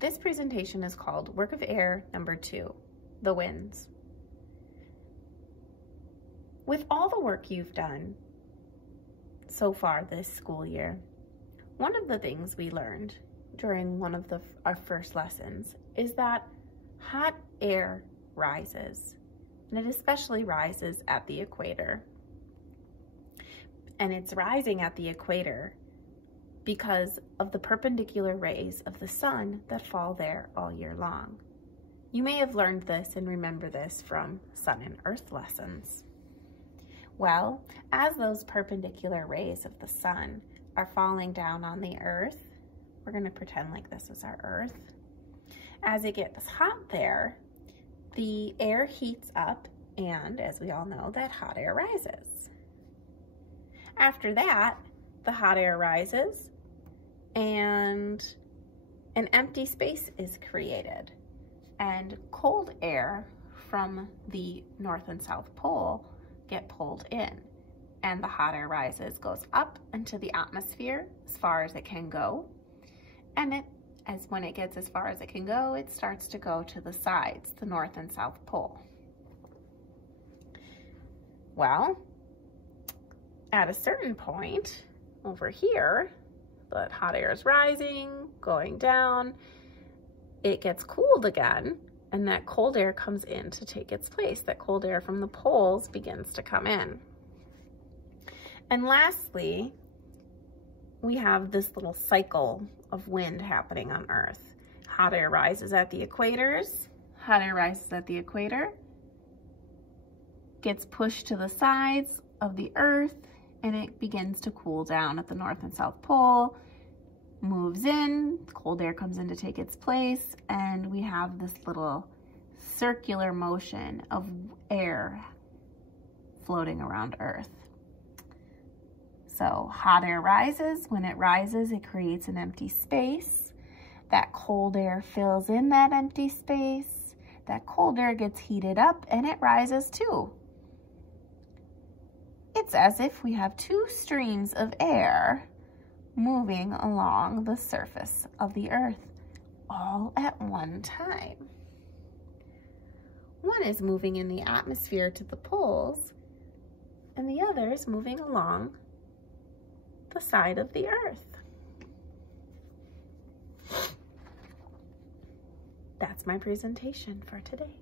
This presentation is called Work of Air number 2, the winds. With all the work you've done so far this school year, one of the things we learned during one of our first lessons is that hot air rises, and it especially rises at the equator. And it's rising at the equator because of the perpendicular rays of the sun that fall there all year long. You may have learned this and remember this from Sun and Earth lessons. Well, as those perpendicular rays of the sun are falling down on the earth, we're going to pretend like this is our earth. As it gets hot there, the air heats up, and as we all know, that hot air rises. After that, the hot air rises and an empty space is created, and cold air from the North and South Pole get pulled in, and the hot air rises, goes up into the atmosphere as far as it can go, and when it gets as far as it can go, it starts to go to the sides, the North and South Pole. Well, at a certain point over here, the hot air is rising, going down, it gets cooled again, and that cold air comes in to take its place. That cold air from the poles begins to come in. And lastly, we have this little cycle of wind happening on Earth. Hot air rises at the equators, hot air rises at the equator, gets pushed to the sides of the Earth, and it begins to cool down at the North and South Pole, moves in, cold air comes in to take its place, and we have this little circular motion of air floating around Earth. So hot air rises. When it rises, it creates an empty space. That cold air fills in that empty space. That cold air gets heated up and it rises too. It's as if we have two streams of air moving along the surface of the Earth all at one time. One is moving in the atmosphere to the poles, and the other is moving along the side of the Earth. That's my presentation for today.